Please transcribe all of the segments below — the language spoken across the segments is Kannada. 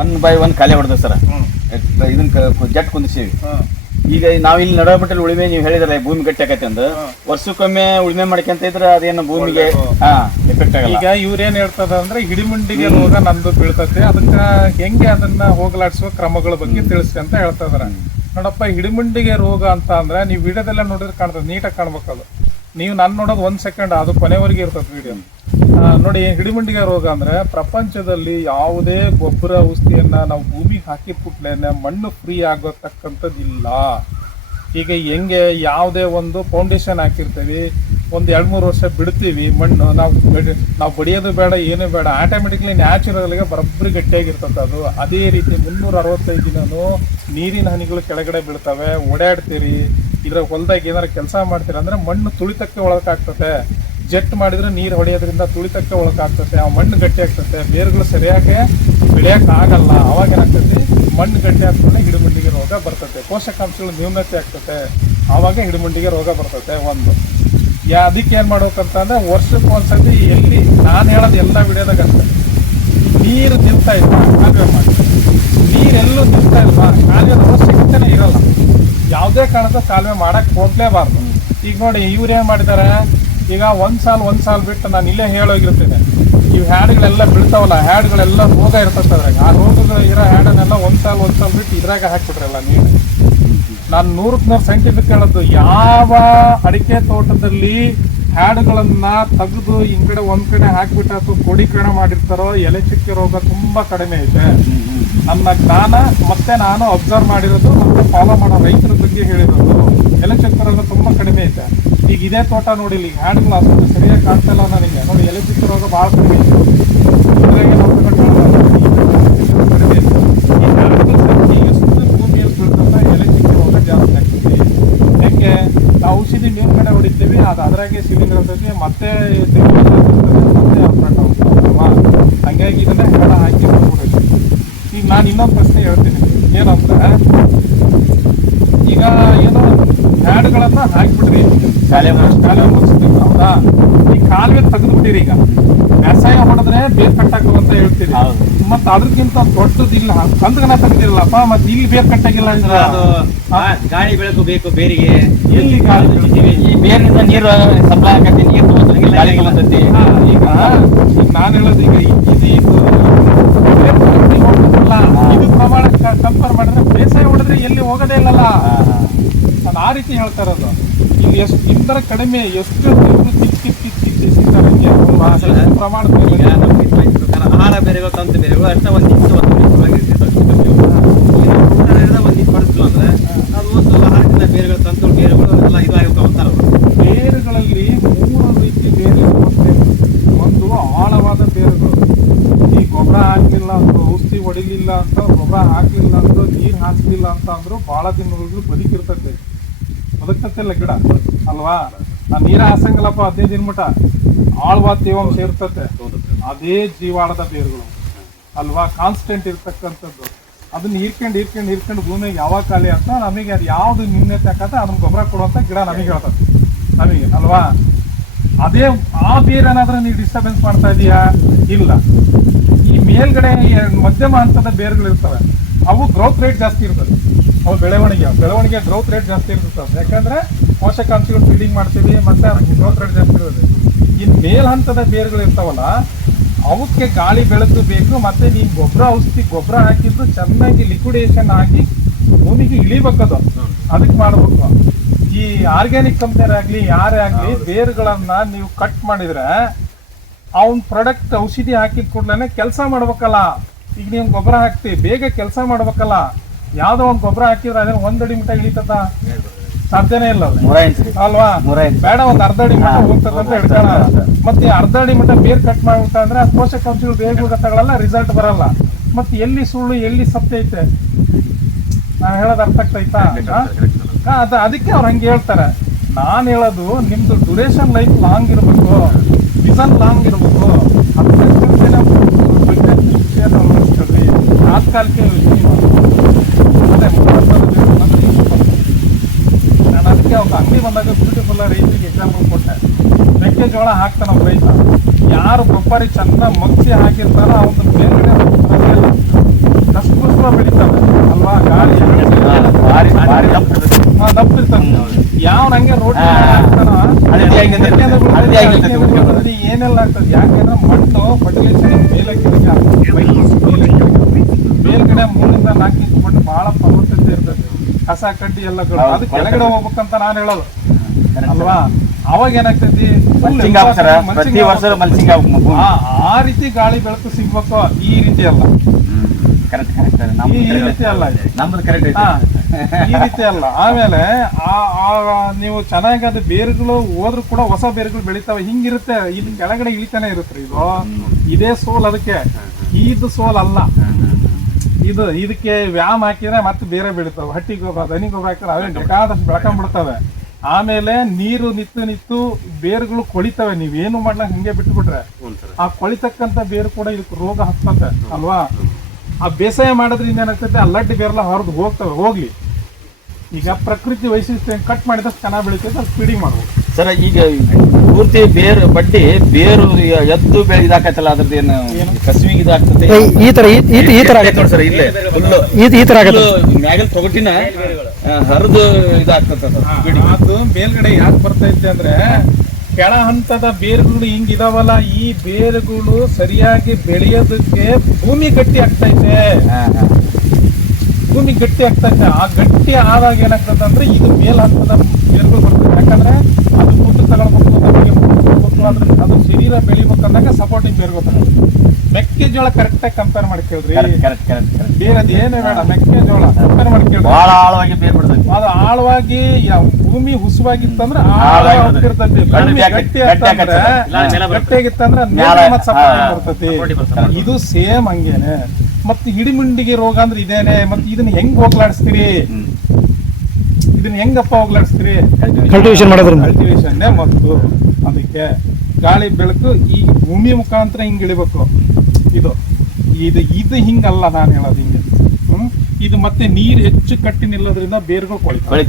1 ಖಾಲಿ ಹೊಡೆದ ಸರ್. ಇದನ್ನ ಜಟ್ ಕುಂದಿಸಿವಿ. ಈಗ ನಾವಿಲ್ಲಿ ನಡಬಟ್ಟಲ್ಲಿ ಉಳಿಮೆ ನೀವು ಹೇಳಿದ್ರೆ ಭೂಮಿ ಗಟ್ಟಿ ಆಕೈತೆ ಅಂದ ವರ್ಷಕ್ಕೊಮ್ಮೆ ಉಳಿಮೆ ಮಾಡ್ಕೊಂತ ಇದ್ರೆ ಅದೇನು ಭೂಮಿಗೆ ಎಫೆಕ್ಟ್ ಆಗಲ್ಲ. ಈಗ ಇವ್ರೇನ್ ಹೇಳ್ತದ ಅಂದ್ರೆ ಹಿಡಿಮುಂಡಿಗೆ ರೋಗ ನಂದು ಬೀಳ್ತದೆ, ಅದಕ್ಕ ಹೆಂಗೆ ಅದನ್ನ ಹೋಗಲಾಡಿಸುವ ಕ್ರಮಗಳ ಬಗ್ಗೆ ತಿಳಿಸಿ ಅಂತ ಹೇಳ್ತದಾರ. ನೋಡಪ್ಪ, ಹಿಡಿಮುಂಡಿಗೆ ರೋಗ ಅಂತ ಅಂದ್ರೆ ನೀವು ವಿಡಿಯೋದೆಲ್ಲ ನೋಡಿದ್ರೆ ಕಾಣ್ತದೆ, ನೀಟಾಗಿ ಕಾಣ್ಬೇಕದು. ನೀವು ನಾನು ನೋಡೋದು 1 ಸೆಕೆಂಡ್, ಅದು ಕೊನೆವರೆಗೆ ಇರ್ತದೆ ವಿಡಿಯೋ ನೋಡಿ. ಹಿಡಿಮುಂಡಿಗೆ ರೋಗ ಅಂದ್ರೆ ಪ್ರಪಂಚದಲ್ಲಿ ಯಾವುದೇ ಗೊಬ್ಬರ ಔಷಧಿಯನ್ನ ನಾವು ಭೂಮಿಗೆ ಹಾಕಿಬಿಟ್ಲೇನೆ ಮಣ್ಣು ಫ್ರೀ ಆಗೋತಕ್ಕಂಥದ್ದಿಲ್ಲ. ಈಗ ಹೆಂಗೆ ಯಾವುದೇ ಒಂದು ಫೌಂಡೇಶನ್ ಹಾಕಿರ್ತೀವಿ, ಒಂದು 2-3 ವರ್ಷ ಬಿಡ್ತೀವಿ, ಮಣ್ಣು ನಾವು ಬಡಿಯೋದು ಬೇಡ, ಏನೂ ಬೇಡ, ಆಟೋಮೆಟಿಕ್ಲಿ ನ್ಯಾಚುರಲ್ಗೆ ಬರೋಬ್ಬರಿ ಗಟ್ಟಿಯಾಗಿರ್ತದೆ ಅದು. ಅದೇ ರೀತಿ 365 ದಿನನೂ ನೀರಿನ ಹನಿಗಳು ಕೆಳಗಡೆ ಬೀಳ್ತವೆ, ಓಡಾಡ್ತೀರಿ, ಇದ್ರ ಹೊಲದಾಗ ಏನಾರು ಕೆಲಸ ಮಾಡ್ತೀರಿ ಅಂದ್ರೆ ಮಣ್ಣು ತುಳಿತಕ್ಕೆ ಒಳಗಾಗ್ತದೆ. ಜೆಟ್ ಮಾಡಿದ್ರೆ ನೀರು ಹೊಡೆಯೋದ್ರಿಂದ ತುಳಿತಕ್ಕೆ ಒಳಗಾಗ್ತದೆ, ಆ ಮಣ್ಣು ಗಟ್ಟಿ ಆಗ್ತದೆ, ಬೇರುಗಳು ಸರಿಯಾಗಿ ಬೆಳೆಯೋಕೆ ಆಗಲ್ಲ. ಅವಾಗ ಏನಾಗ್ತದೆ, ಮಣ್ಣು ಗಟ್ಟಿ ಆಗ್ತದೆ, ಹಿಡಿಮುಂಡಿಗೆ ರೋಗ ಬರ್ತದೆ, ಪೋಷಕಾಂಶಗಳು ನ್ಯೂನತೆ ಆಗ್ತದೆ, ಆವಾಗ ಹಿಡಿಮುಂಡಿಗೆ ರೋಗ ಬರ್ತದೆ. ಒಂದು ಅದಕ್ಕೆ ಏನು ಮಾಡ್ಬೇಕಂತಂದ್ರೆ ವರ್ಷಕ್ಕೆ ಒಂದ್ಸತಿ ಎಲ್ಲಿ ನಾನು ಹೇಳೋದು ಎಲ್ಲ ವಿಡಿಯೋದಾಗ ಅಷ್ಟೇ, ನೀರು ನಿಲ್ತಾ ಇಲ್ವಾ ಕಾಲುವೆ ಮಾಡಿ, ನೀರೆಲ್ಲೂ ನಿಲ್ತಾ ಇಲ್ವಾ ಕಾಲುವೆ ಅವಶ್ಯಕತೆನೇ ಇರಲ್ಲ, ಯಾವುದೇ ಕಾರಣಕ್ಕೂ ಕಾಲುವೆ ಮಾಡಕ್ಕೆ ಹೋಗ್ಲೇಬಾರ್ದು. ಈಗ ನೋಡಿ ಇವ್ರು ಏನು ಮಾಡಿದ್ದಾರೆ, ಈಗ ಒಂದ್ ಸಾಲ್ ಬಿಟ್ಟು ನಾನು ಇಲ್ಲೇ ಹೇಳೋಗಿರ್ತೇನೆ, ಇವು ಹ್ಯಾಡ್ಗಳೆಲ್ಲ ಬೀಳ್ತಾವಲ್ಲ, ಹ್ಯಾಡ್ಗಳೆಲ್ಲ ರೋಗ ಇರ್ತದೆ ಅದ್ರಾಗ, ಆ ರೋಗಗಳು ಇರೋ ಹ್ಯಾಡನ್ನೆಲ್ಲ ಒಂದ್ ಸಾಲ್ ಬಿಟ್ಟು ಇದ್ರಾಗ ಹಾಕ್ಬಿಟ್ರಲ್ಲ ನೀರು. ನಾನು 100% ಸೈಂಟಿಫಿಕ್ ಹೇಳೋದು, ಯಾವ ಅಡಿಕೆ ತೋಟದಲ್ಲಿ ಹ್ಯಾಡ್ಗಳನ್ನ ತೆಗೆದು ಹಿಂಗಡೆ ಒಂದ್ ಕಡೆ ಹಾಕ್ಬಿಟ್ಟು ಅಥವಾ ಕೋಡೀಕರಣ ಮಾಡಿರ್ತಾರೋ ಎಲೆ ಚುಕ್ಕೆ ರೋಗ ತುಂಬಾ ಕಡಿಮೆ ಐತೆ. ನನ್ನ ಜ್ಞಾನ ಮತ್ತೆ ನಾನು ಅಬ್ಸರ್ವ್ ಮಾಡಿರೋದು ಮತ್ತೆ ಫಾಲೋ ಮಾಡೋ ರೈತರ ಬಗ್ಗೆ ಹೇಳಿರೋದು, ಎಲೆ ಚುಕ್ಕೆ ರೋಗ ತುಂಬಾ ಕಡಿಮೆ ಐತೆ. ಈಗ ಇದೇ ತೋಟ ನೋಡಿ, ಈಗ ಹ್ಯಾಡ್ಗಳು ಅಷ್ಟು ಸರಿಯಾಗಿ ಕಾಣ್ತಾ ಇಲ್ಲ ನನಗೆ ನೋಡಿ, ಎಲೆ ಚುಕ್ಕೆ ರೋಗ ಭಾಳ ಕಡಿಮೆ ಐತೆ. ಇದ್ರಾಗೆ ನಾವು ಕಡಿಮೆ ಐತೆ. ಈ ಹ್ಯಾಡ್ಗಳ ಸಂಖ್ಯೆ ಎಷ್ಟು ಭೂಮಿಯಲ್ಲಿ ಬೀಳ್ತಂದ್ರೆ ಎಲೆ ಚುಕ್ಕೆ ರೋಗ ಜಾಸ್ತಿ ಆಗ್ತದೆ. ಹೆಂಗೆ ನಾವು ಔಷಧಿ ಮೇಲ್ಗಡೆ ಹೊಡಿತೀವಿ, ಅದು ಅದ್ರಾಗೆ ಸಿಲಿಂಡರ್ ಇರ್ತೈತಿ, ಮತ್ತೆ ಮತ್ತೆ ಅಪ್ರಾಟ್ ಹೋಗ್ತಾವಲ್ವಾ, ಹಂಗಾಗಿ ಇದನ್ನ ಹ್ಯಾಡ ಹಾಕಿ ಮಾಡ್ಬಿಡೋದು. ಈಗ ನಾನು ಇನ್ನೊಂದು ಪ್ರಶ್ನೆ ಹೇಳ್ತೀನಿ, ಏನಂದ್ರೆ ಈಗ ಏನೋ ಹ್ಯಾಡ್ಗಳನ್ನ ಹಾಕ್ಬಿಟ್ರಿ, ಕಾಲುವೆ ಮುಗಿಸ್ತೀವಿ, ಹೌದಾ? ಈ ಕಾಲುವೆ ತೆಗೆದ್ಬಿಟ್ಟಿರಿ, ಈಗ ವ್ಯವಸಾಯ ಮಾಡಿದ್ರೆ ಬೇರ್ ಕಟ್ಟಾಕು ಅಂತ ಹೇಳ್ತೀರಿ, ಮತ್ತೆ ಅದಕ್ಕಿಂತ ದೊಡ್ಡದಿಲ್ಲ ಕಂದಗನ ತೆಗ್ದಿರಲ್ಲಪ್ಪ, ಮತ್ತೆ ಇಲ್ಲಿ ಬೇರ್ ಕಟ್ಟಾಗಿಲ್ಲ ಅಂದ್ರೆ ಗಾಳಿ ಬೆಳಕು ಬೇಕು ಬೇರಿಗೆ. ಇಲ್ಲಿ ಗಾಳಿ ಈ ಬೇರಿನಿಂದ ನೀರು ಸಪ್ಲೈ ಆಗತ್ತೆ, ನೀರು ಗಾಳಿ ಬರ್ತೈತಿ. ಈಗ ನಾನು ಹೇಳೋದು, ಈಗ ಇದು ಪ್ರಮಾಣ ಕಂಪೇರ್ ಮಾಡಿದ್ರೆ ಬೇಸಾಯ ಹೊಡೆದ್ರೆ ಎಲ್ಲಿ ಹೋಗೋದೇ ಇಲ್ಲಲ್ಲ, ನಾನು ಆ ರೀತಿ ಹೇಳ್ತಾ ಇರೋದು. ಇಲ್ಲಿ ಎಷ್ಟು ಇಂಧನ ಕಡಿಮೆ, ಎಷ್ಟು ಪ್ರಮಾಣದಲ್ಲಿ ಆಹಾರ ಬೇರೆಗಳು ತಂತು ಬೇರೆಗಳು ಅಷ್ಟೇ ಒಂದು ಪಡಿಸ್ತು ಅಂದ್ರೆ ಅದು ಒಂದು ಆಹಾರದಿಂದ ಬೇರೆಗಳು ತಂತು ಬೇರೆಗಳು ಎಲ್ಲ ಇದಾಗಿರ್ತಾವಂತಾರ. ಬೇರುಗಳಲ್ಲಿ 3 ರೀತಿ ಬೇರುಗಳು ಬರ್ತವೆ. ಒಂದು ಆಳವಾದ ಬೇರುಗಳು, ಈ ಗೊಬ್ಬರ ಹಾಕಲಿಲ್ಲ ಅಂದ್ರು, ಔಷಧಿ ಹೊಡಿಲಿಲ್ಲ ಅಂತ, ಗೊಬ್ಬರ ಹಾಕಲಿಲ್ಲ ಅಂದ್ರು, ನೀರು ಹಾಕಲಿಲ್ಲ ಅಂತ ಅಂದ್ರು ಬಹಳ ದಿನಗಳು ಬದುಕಿರ್ತೈತೆ, ಬದುಕತ್ತಿಲ್ಲ ಗಿಡ ಅಲ್ವಾ? ಆ ನೀರ ಹಾಸಂಗಲ್ಲಪ್ಪ 15 ದಿನ ಮಟ, ಆಳವಾದ ತೇವಾಂಶ ಇರ್ತತೆ, ಅದೇ ಜೀವಾಳದ ಬೇರುಗಳು ಅಲ್ವಾ, ಕಾನ್ಸ್ಟೆಂಟ್ ಇರ್ತಕ್ಕಂಥದ್ದು. ಅದನ್ನ ಹೀರ್ಕೊಂಡು ಭೂಮಿಗೆ ಯಾವಾಗ ಖಾಲಿ ಅಂತ ನಮಗೆ ಅದು ಯಾವ್ದು ನ್ಯೂನ್ಯತೆ ಆಕತ್ತೆ ಅದನ್ನ ಗೊಬ್ಬರ ಕೊಡುವಂತ ಗಿಡ ನಮಗೆ ಹೇಳ್ತದೆ, ನಮಗೆ ಅಲ್ವಾ? ಅದೇ ಆ ಬೇರೇನಾದ್ರೂ ನೀವು ಡಿಸ್ಟರ್ಬೆನ್ಸ್ ಮಾಡ್ತಾ ಇದೀಯಾ? ಇಲ್ಲ. ಈ ಮೇಲ್ಗಡೆ ಮಧ್ಯಮ ಹಂತದ ಬೇರುಗಳು ಇರ್ತವೆ, ಅವು ಗ್ರೋತ್ ರೇಟ್ ಜಾಸ್ತಿ ಇರ್ತದೆ, ಅವು ಬೆಳವಣಿಗೆ ಗ್ರೋತ್ ರೇಟ್ ಜಾಸ್ತಿ ಇರ್ತದೆ. ಯಾಕಂದ್ರೆ ಪೋಷಕಾಂಶಗಳು ಫೀಡಿಂಗ್ ಮಾಡ್ತೀವಿ, ಮತ್ತೆ ಗ್ರೋತ್ ರೇಟ್ ಜಾಸ್ತಿ ಇರ್ತದೆ. ಇನ್ನು ಮೇಲ್ ಹಂತದ ಬೇರುಗಳು ಇರ್ತಾವಲ್ಲ, ಅವಕ್ಕೆ ಗಾಳಿ ಬೆಳಕು ಬೇಕು, ಮತ್ತೆ ನೀವು ಗೊಬ್ಬರ ಹಾಕಿದ್ದು ಚೆನ್ನಾಗಿ ಲಿಕ್ವಿಡೇಷನ್ ಆಗಿ ಭೂಮಿಗೆ ಇಳಿಬೇಕದು, ಅದಕ್ಕೆ ಮಾಡ್ಬೇಕು. ಈ ಆರ್ಗ್ಯಾನಿಕ್ ಕಂಪನಿ ಆಗ್ಲಿ ಯಾರೇ ಆಗ್ಲಿ ಬೇರುಗಳನ್ನ ನೀವು ಕಟ್ ಮಾಡಿದ್ರೆ ಅವನ್ ಪ್ರಾಡಕ್ಟ್ ಔಷಧಿ ಹಾಕಿದ ಕೂಡಲೇ ಕೆಲಸ ಮಾಡ್ಬೇಕಲ್ಲ. ಈಗ ನೀವು ಗೊಬ್ಬರ ಹಾಕ್ತಿ ಬೇಗ ಕೆಲಸ ಮಾಡ್ಬೇಕಲ್ಲ, ಯಾವ್ದೋ ಒಂದ್ ಗೊಬ್ಬರ ಹಾಕಿದ್ರೆ ಅದನ್ನ 1 ಅಡಿ ಮಟ್ಟ ಇಳಿತದ? ಸಾಧ್ಯನೇ ಇಲ್ಲ ಅಲ್ವಾ? ಬೇಡ, ಒಂದ್ 1/2 ಅಡಿ ಮಟ್ಟ ಹೋಗ್ತದ ಅಂತ ಹೇಳ್ತಾನ. ಮತ್ತೆ 1/2 ಅಡಿ ಮಟ್ಟ ಬೇರ್ ಕಟ್ ಮಾಡ್ಬಿಟ್ಟ ಅಂದ್ರೆ ಆ ಪೋಷಕಾಂಶಗಳು ಬೇಗ ತಗೊಳ್ಳಲ್ಲ, ರಿಸಲ್ಟ್ ಬರಲ್ಲ. ಮತ್ತೆ ಎಲ್ಲಿ ಸುಳ್ಳು ಎಲ್ಲಿ ಸತ್ಯ ಐತೆ? ನಾನು ಹೇಳೋದು ಅರ್ಥ ಆಗ್ತೈತಾ? ಅದಕ್ಕೆ ಅವ್ರು ಹಂಗೆ ಹೇಳ್ತಾರೆ. ನಾನು ಹೇಳೋದು ನಿಮ್ದು ಡ್ಯೂರೇಷನ್ ಲೈಫ್ ಲಾಂಗ್ ಇರಬೇಕು, ವಿಷನ್ ಲಾಂಗ್ ಇರಬೇಕು. ತಾತ್ಕಾಲಿಕ ನಾನು ಅದಕ್ಕೆ ಅವ್ರ ಅಂಗಡಿ ಬಂದಾಗ ಬ್ಯೂಟಿಫುಲ್ ರೈತರಿಗೆ ಎಕ್ಸಾಂಪಲ್ ಕೊಟ್ಟೆ. ಮೆಕ್ಕೆಜೋಳ ಹಾಕ್ತಾನ ರೈತ, ಯಾರು ಗೊಬ್ಬರಿ ಚೆನ್ನಾಗಿ ಮಗ್ಸಿ ಹಾಕಿರ್ತಾರೋ ಅವನ ಮೇಲ್ಗಡೆ ದಪ್ಪ ಇರ್ತಾನೆ ಯಾವ ಹಂಗೆ ರೋಟಿ ಏನೆಲ್ಲ ಆಗ್ತದೆ ಯಾಕಂದ್ರೆ ಮಣ್ಣು ಫರ್ಟಿಲೈಸರ್ ಮೇಲೆ ಮೇಲ್ಗಡೆ 3 ಇಂದ 4 ಇಂಚ್ ಮಣ್ಣು ಬಹಳ ಫಲವತ್ತತೆ ಇರ್ತದೆ. ಕಸ ಕಡ್ಡಿ ಎಲ್ಲ ಅದು ಕೆಳಗಡೆ ಹೋಗ್ಬೇಕಂತ ನಾನು ಹೇಳೋದು ಅಲ್ವಾ. ಅವಾಗ ಏನಾಗ್ತೈತಿ ಆ ರೀತಿ ಗಾಳಿ ಬೆಳಕು ಸಿಗ್ಬೇಕು. ಈ ರೀತಿ ಅಲ್ಲ, ಈ ರೀತಿ ಅಲ್ಲ, ಈ ರೀತಿ ಅಲ್ಲ. ಆಮೇಲೆ ನೀವು ಚೆನ್ನಾಗಿ ಅದು ಬೇರುಗಳು ಹೋದ್ರು ಕೂಡ ಹೊಸ ಬೇರುಗಳು ಬೆಳಿತಾವೆ. ಹಿಂಗಿರುತ್ತೆ, ಇಲ್ಲಿ ಕೆಳಗಡೆ ಇಳಿತಾನೆ ಇರುತ್ತೆ. ಇದು ಇದೇ ಸೋಲ್, ಅದಕ್ಕೆ ಇದು ಸೋಲ್ ಅಲ್ಲ. ಇದಕ್ಕೆ ವ್ಯಾಮ್ ಹಾಕಿದ್ರೆ ಮತ್ತೆ ಬೇರೆ ಬೆಳಿತಾವೆ. ಹಟ್ಟಿ ಗೊಬ್ಬರ, ದನಿ ಗೊಬ್ಬರ ಹಾಕಿದ್ರೆ ಅವೇ ಬೇಕಾದಷ್ಟು ಬೆಳ್ಕೊಂಡ್ಬಿಡ್ತವೆ. ಆಮೇಲೆ ನೀರು ನಿತ್ತು ಬೇರುಗಳು ಕೊಳಿತವೆ. ನೀವೇನು ಮಾಡ್ಲಕ್ ಹಿಂಗೆ ಬಿಟ್ಬಿಟ್ರೆ ಆ ಕೊಳಿತಕ್ಕಂತ ಬೇರು ಕೂಡ ಇದಕ್ಕೆ ರೋಗ ಹತ್ತತ್ತೆ ಅಲ್ವಾ. ಆ ಬೇಸಾಯ ಮಾಡೋದ್ರಿಂದ ಏನಾಗ್ತೈತೆ, ಅಲ್ಲಡ್ಡಿ ಬೇರೆಲ್ಲ ಹೊರದು ಹೋಗ್ಲಿ. ಈಗ ಪ್ರಕೃತಿ ವೈಶಿಷ್ಟ್ಯ ಕಟ್ ಮಾಡಿದಷ್ಟು ಚೆನ್ನಾಗಿ ಬೆಳಿತೈತೆ, ಅದು ಫೀಡಿಂಗ್ ಮಾಡ್ಬೋದು ಸರ್. ಈಗ ಪೂರ್ತಿ ಬೇರು ಬಡ್ಡಿ ಬೇರು ಎದ್ದು ಇದಾಕತ್ತಲ್ಲ, ಅದ್ರದ್ದು ಏನು ಕಸುವಿಗೆ ಇದಾಗ್ತದೆ ಈ ತರ ನೋಡಿ ಸರ್. ಇಲ್ಲೇ ಈ ತರ ಮ್ಯಾಗಲ್ ತೊಗಟಿನ ಹರಿದು ಇದಾಗ್ತದೆ. ಅದು ಮೇಲ್ಗಡೆ ಯಾಕೆ ಬರ್ತೈತೆ ಅಂದ್ರೆ ಕೆಳ ಹಂತದ ಬೇರುಗಳು ಹಿಂಗಿದಾವಲ್ಲ, ಈ ಬೇರುಗಳು ಸರಿಯಾಗಿ ಬೆಳೆಯೋದಕ್ಕೆ ಭೂಮಿ ಗಟ್ಟಿ ಆಗ್ತೈತೆ. ಭೂಮಿ ಗಟ್ಟಿ ಆಗ್ತೈತೆ. ಆ ಗಟ್ಟಿ ಆದಾಗ ಏನಾಗ್ತದೆ ಅಂದ್ರೆ ಇದು ಮೇಲ್ ಹಂತದ ಬೇರುಗಳು ಬರ್ತದೆ. ಯಾಕಂದ್ರೆ ಅದು ಮುದ್ದು ತಗೊಳ್ಬೇಕು, ಅದು ಶರೀರ ಬೆಳಿಬೇಕಂದಾಗ ಸಪೋರ್ಟಿಂಗ್ ಬೇರ್ಗೋತಾರೆ. ಮೆಕ್ಕೆಜೋಳ ಕರೆಕ್ಟಾಗಿ ಕಂಪೇರ್ ಮಾಡಿ ಕೇಳ್ರಿ. ಬೇರೆದು ಏನೇ ಬೇಡ, ಮೆಕ್ಕೆಜೋಳ ಕಂಪೇರ್ ಮಾಡಿ ಕೇಳ್ರಿ. ಅದು ಆಳವಾಗಿ ಭೂಮಿ ಹುಸುವಾಗಿತ್ತಂದ್ರೆ ಗಟ್ಟಿಯಾಗಿತ್ತಂದ್ರೆ ಸಪೋರ್ಟಿಂಗ್ ಬರ್ತೈತಿ. ಇದು ಸೇಮ್ ಹಂಗೇನೆ. ಮತ್ತೆ ಹಿಡಿಮಿಂಡಿಗೆ ರೋಗ ಅಂದ್ರೆ ಇದೇನೆ. ಮತ್ತೆ ಇದನ್ನ ಹೆಂಗ್ ಹೋಗ್ಲಾಡಿಸ್ತೀರಿ, ಇದನ್ನ ಹೆಂಗಪ್ಪ ಹೋಗ್ಲಾಡಿಸ್ತೀರಿ? ಕಲ್ಟಿವೇಶನ್ ಮತ್ತು ಅದಕ್ಕೆ ಗಾಳಿ ಬೆಳಕು ಈ ಭೂಮಿ ಮುಖಾಂತರ ಹಿಂಗ್ ಇಳಿಬೇಕು. ಇದು ಹಿಂಗಲ್ಲ ನಾನು ಹೇಳೋದು ಹಿಂಗೆ. ಇದು ಮತ್ತೆ ನೀರ್ ಹೆಚ್ಚು ಕಟ್ಟಿ ನಿಲ್ಲೋದ್ರಿಂದ ಬೇರುಗಳು ಕೊಳಿತವೆ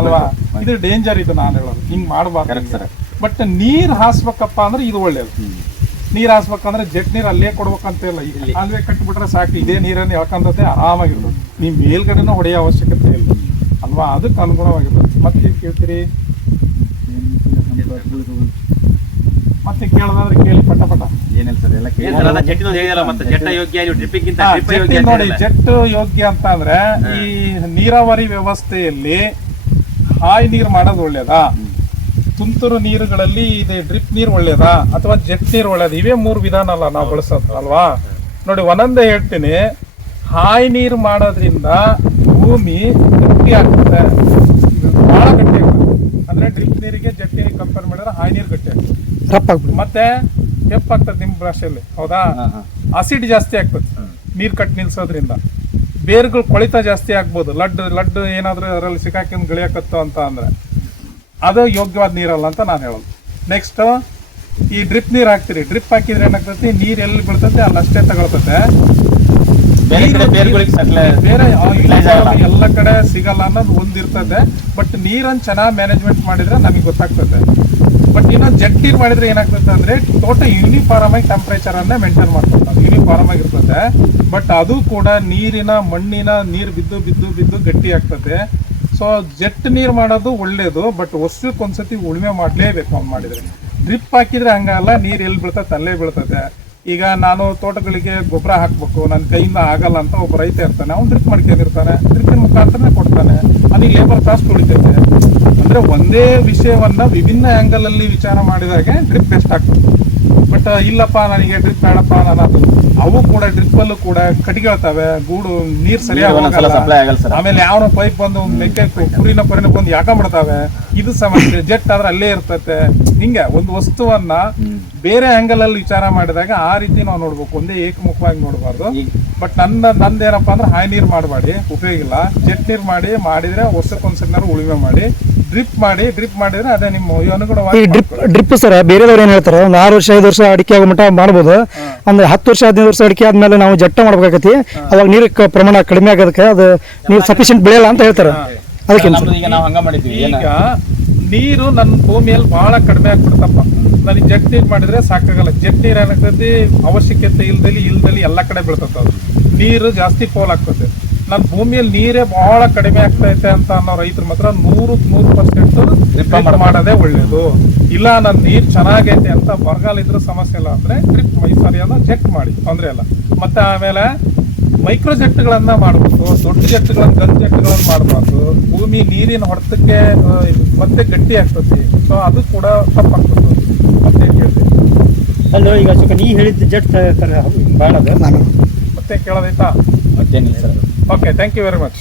ಅಲ್ವಾ. ಇದು ಡೇಂಜರ್. ಇದು ನಾನು ಹೇಳೋದು ಹಿಂಗ್ ಮಾಡಬಾರ್ದು. ಬಟ್ ನೀರ್ ಹಾಸ್ಬೇಕಪ್ಪ ಅಂದ್ರೆ ಇದು ಒಳ್ಳೇದು. ನೀರ್ ಹಾಸ್ಬೇಕಂದ್ರೆ ಜೆಟ್ ನೀರ್ ಅಲ್ಲೇ ಕೊಡ್ಬೇಕಂತ ಇಲ್ಲ. ಅಲ್ಲೇ ಕಟ್ಟಿಬಿಟ್ರೆ ಸಾಕು. ಇದೇ ನೀರನ್ನು ಎಳ್ಕೊಂಡತೆ ಆರಾಮಾಗಿರ್ಬೋದು. ನೀವು ಮೇಲ್ಗಡೆನೂ ಹೊಡೆಯೋ ಅವಶ್ಯಕತೆ ಇಲ್ಲ ಅಲ್ವಾ. ಅದಕ್ಕೆ ಅನುಗುಣವಾಗಿರ್ತದೆ. ಮತ್ತೆ ಕೇಳ್ತೀರಿ, ಮತ್ತೆ ಕೇಳೋದಾದ್ರೆ ಕೇಳಿ ಪಟ ಏನಿಲ್ಲ ಸರ್. ಎಲ್ಲ ನೋಡಿ, ಜೆಟ್ ಯೋಗ್ಯ ಅಂತ ಅಂದ್ರೆ ಈ ನೀರಾವರಿ ವ್ಯವಸ್ಥೆಯಲ್ಲಿ ಹಾಯಿ ನೀರು ಮಾಡೋದು ಒಳ್ಳೇದಾ, ತುಂತುರು ನೀರುಗಳಲ್ಲಿ ಇದೆ ಡ್ರಿಪ್ ನೀರು ಒಳ್ಳೇದಾ, ಅಥವಾ ಜೆಟ್ ನೀರು ಒಳ್ಳೇದು? ಇವೇ 3 ವಿಧಾನ ಅಲ್ಲ ನಾವು ಬಳಸೋದು ಅಲ್ವಾ. ನೋಡಿ, ಒಂದೊಂದೇ ಹೇಳ್ತೀನಿ. ಹಾಯಿ ನೀರು ಮಾಡೋದ್ರಿಂದ ಭೂಮಿ ಗಟ್ಟಿ ಆಗ್ತದೆ, ಬಹಳ ಗಟ್ಟಿ ಆಗ್ತದೆ. ಅಂದ್ರೆ ಡ್ರಿಪ್ ನೀರಿಗೆ ಜೆಟ್ ನೀರಿಗೆ ಕಂಪೇರ್ ಮಾಡಿದ್ರೆ ಹಾಯಿ ನೀರು ಗಟ್ಟಿ ಆಗ್ತದೆ. ಮತ್ತೆ ಕೆಪ್ಪಾಗ್ತದೆ ನಿಮ್ಮ ಭಾಷೆಯಲ್ಲಿ, ಹೌದಾ. ಆಸಿಡ್ ಜಾಸ್ತಿ ಆಗ್ತದೆ ನೀರ್ ಕಟ್ ನಿಲ್ಸೋದ್ರಿಂದ. ಬೇರುಗಳು ಕೊಳಿತ ಜಾಸ್ತಿ ಆಗ್ಬೋದು. ಲಡ್ ಏನಾದ್ರೂ ಅದರಲ್ಲಿ ಸಿಕ್ಕಾಕೊಂಡು ಗಳಿಯಾಕತ್ತೋ ಅಂತ ಅಂದ್ರೆ ಅದು ಯೋಗ್ಯವಾದ ನೀರಲ್ಲ ಅಂತ ನಾನು ಹೇಳೋದು. ನೆಕ್ಸ್ಟ್, ಈ ಡ್ರಿಪ್ ನೀರು ಹಾಕ್ತೀರಿ. ಡ್ರಿಪ್ ಹಾಕಿದ್ರೆ ಏನಾಗ್ತೈತಿ, ನೀರ್ ಎಲ್ಲಿ ಬೀಳ್ತೈತೆ ಅಲ್ಲಿ ಅಷ್ಟೇ ತಗೊಳ್ತೈತೆ. ಬೇರೆ ಎಲ್ಲ ಕಡೆ ಸಿಗಲ್ಲ ಅನ್ನೋದು ಒಂದಿರ್ತದೆ. ಬಟ್ ನೀರನ್ನು ಚೆನ್ನಾಗಿ ಮ್ಯಾನೇಜ್ಮೆಂಟ್ ಮಾಡಿದ್ರೆ ನಮಗೆ ಗೊತ್ತಾಗ್ತದೆ. ಬಟ್ ಇನ್ನು ಜೆಟ್ ನೀರ್ ಮಾಡಿದ್ರೆ ಏನಾಗ್ತದೆ ಅಂದ್ರೆ ಟೋಟಲ್ ಯೂನಿಫಾರ್ಮ್ ಆಗಿ ಟೆಂಪರೇಚರ್ ಅನ್ನೇ ಮೇಂಟೈನ್ ಮಾಡ್ತಾರೆ. ಯೂನಿಫಾರ್ಮ್ ಆಗಿರ್ತದೆ. ಬಟ್ ಅದು ಕೂಡ ಮಣ್ಣಿನ ನೀರು ಬಿದ್ದು ಗಟ್ಟಿ ಆಗ್ತದೆ. ಸೊ ಜೆಟ್ ನೀರು ಮಾಡೋದು ಒಳ್ಳೇದು. ಬಟ್ ವರ್ಷಕ್ಕೊಂದ್ಸತಿ ಉಳುಮೆ ಮಾಡಲೇಬೇಕು ಅವ್ನು ಮಾಡಿದ್ರೆ. ಡ್ರಿಪ್ ಹಾಕಿದ್ರೆ ಹಂಗಲ್ಲ, ನೀರು ಎಲ್ಲಿ ಬೀಳ್ತದೆ ಅಲ್ಲೇ ಬೀಳ್ತದೆ. ಈಗ ನಾನು ತೋಟಗಳಿಗೆ ಗೊಬ್ಬರ ಹಾಕ್ಬೇಕು, ನನ್ನ ಕೈಯಿಂದ ಆಗಲ್ಲ ಅಂತ ಒಬ್ಬ ರೈತ ಇರ್ತಾನೆ, ಅವ್ನು ಡ್ರಿಪ್ ಮಾಡ್ಕೊಂಡಿರ್ತಾನೆ. ಡ್ರಿಪ್ಪಿನ ಮುಖಾಂತರನೇ ಕೊಡ್ತಾನೆ. ಅದಕ್ಕೆ ಲೇಬರ್ ಕಾಸ್ಟ್ ಉಳಿತೈತೆ. ಅಂದ್ರೆ ಒಂದೇ ವಿಷಯವನ್ನ ವಿಭಿನ್ನ ಆಂಗಲ್ ಅಲ್ಲಿ ವಿಚಾರ ಮಾಡಿದಾಗ ಡ್ರಿಪ್ ಬೆಸ್ಟ್ ಆಗ್ತದೆ. ಬಟ್ ಇಲ್ಲಪ್ಪ ನನಗೆ ಡ್ರಿಪ್ ಬೇಡಪ್ಪ ನಾನು ಅವು ಕೂಡ ಡ್ರಿಪ್ ಅಲ್ಲೂ ಕೂಡ ಕಟ್ಕೊಳ್ತಾವೆ. ಗೂಡು ನೀರ್ ಸರಿಯಾಗಿ ಆಮೇಲೆ ಯಾವನೋ ಪೈಪ್ ಬಂದು ಮೆಕ್ಕೆ ಕುರಿನ ಪರಿನ ಬಂದು ಯಾಕೊಂಡ್ಬಿಡ್ತಾವೆ. ಇದು ಸಮಸ್ಯೆ. ಜೆಟ್ ಆದ್ರೆ ಅಲ್ಲೇ ಇರ್ತತೆ. ಹಿಂಗೆ ಒಂದು ವಸ್ತುವನ್ನ ಬೇರೆ ಆಂಗಲ್ ಅಲ್ಲಿ ವಿಚಾರ ಮಾಡಿದಾಗ ಆ ರೀತಿ ನಾವು ನೋಡ್ಬೇಕು. ಒಂದೇ ಏಕಮುಖವಾಗಿ ನೋಡಬಾರ್ದು. ಬಟ್ ನಂದೇನಪ್ಪಾ ಅಂದ್ರೆ ಹಾಯಿ ನೀರ್ ಮಾಡಬೇಡಿ, ಉಪಯೋಗ ಇಲ್ಲ. ಜೆಟ್ ನೀರ್ ಮಾಡಿದ್ರೆ ವರ್ಷಕ್ಕೊಂದ್ಸರಿ ಉಳುಮೆ ಮಾಡಿ. ಡ್ರಿಪ್ ಮಾಡಿದ್ರೆ ಅದೇ ನಿಮ್ಮ ಅನುಗುಣವಾಗಿ. ಡ್ರಿಪ್ ಸರ್, ಬೇರೆದವ್ರು ಏನ್ ಹೇಳ್ತಾರೆ, ಒಂದು 6 ವರ್ಷ 5 ವರ್ಷ ಅಡಿಕೆ ಆಗೋ ಮಟ್ಟ ಮಾಡ್ಬೋದು. ಅಂದ್ರೆ 10 ವರ್ಷ 15 ವರ್ಷ ಅಡಿಕೆ ಆದ್ಮೇಲೆ ನಾವು ಜಟ್ಟ ಮಾಡ್ಬೇಕಾಗತಿ. ಅವಾಗ ನೀರು ಪ್ರಮಾಣ ಕಡಿಮೆ ಆಗೋದಕ್ಕೆ ಅದು ನೀರು ಸಫಿಶಿಯಂಟ್ ಬೆಳೆಯಲ್ಲ ಅಂತ ಹೇಳ್ತಾರೆ. ಅದಕ್ಕೆ ಈಗ ನೀರು ನನ್ನ ಭೂಮಿಯಲ್ಲಿ ಬಹಳ ಕಡಿಮೆ ಆಗ್ಬಿಡ್ತಪ್ಪ. ನನಗೆ ಜೆಟ್ ನೀರ್ ಮಾಡಿದ್ರೆ ಸಾಕಾಗಲ್ಲ. ಜೆಟ್ ನೀರ್ ಏನಾಗ್ತದೆ, ಅವಶ್ಯಕತೆ ಇಲ್ದಲ್ಲಿ ಎಲ್ಲ ಕಡೆ ಬೀಳ್ತದೆ. ಅದು ನೀರು ಜಾಸ್ತಿ ಪೋಲ್ ಆಗ್ತದೆ. ನನ್ನ ಭೂಮಿಯಲ್ಲಿ ನೀರೇ ಬಹಳ ಕಡಿಮೆ ಆಗ್ತೈತೆ ಅಂತ ಅನ್ನೋ ರೈತರು ಮಾತ್ರ 100% ಮಾಡೋದೇ ಒಳ್ಳೇದು. ಇಲ್ಲ ನನ್ನ ನೀರ್ ಚೆನ್ನಾಗೈತೆ ಅಂತ ಬರಗಾಲ ಇದ್ರೂ ಸಮಸ್ಯೆ ಇಲ್ಲ ಅಂದ್ರೆ ಡ್ರಿಪ್ ಮೈಸೂರಿಯನ್ನು ಚೆಕ್ ಮಾಡಿ, ತೊಂದ್ರೆ ಇಲ್ಲ. ಮತ್ತೆ ಆಮೇಲೆ ಮೈಕ್ರೋ ಜೆಟ್ಗಳನ್ನ ಮಾಡಬೇಕು, ದೊಡ್ಡ ಜೆಟ್ಗಳನ್ನ ಗನ್ ಜೆಟ್ಗಳನ್ನ ಮಾಡಬಾರ್ದು. ಭೂಮಿ ನೀರಿನ ಹೊಡೆತಕ್ಕೆ ಮತ್ತೆ ಗಟ್ಟಿ ಆಗ್ತತಿ, ಸೊ ಅದು ಕೂಡ ತಪ್ಪಾಗ್ತದೆ. ಮತ್ತೆ ಹೇಳ್ತೀನಿ, ಅಲ್ಲೋ ಈಗ ಸುಖ ನೀ ಹೇಳಿದ್ದು ಜಟ್ ಬಾಳದ ನಾನು ಮತ್ತೆ ಕೇಳೋದೈತಾ? ಮತ್ತೇನಿಲ್ಲ sir. Okay, thank you very much.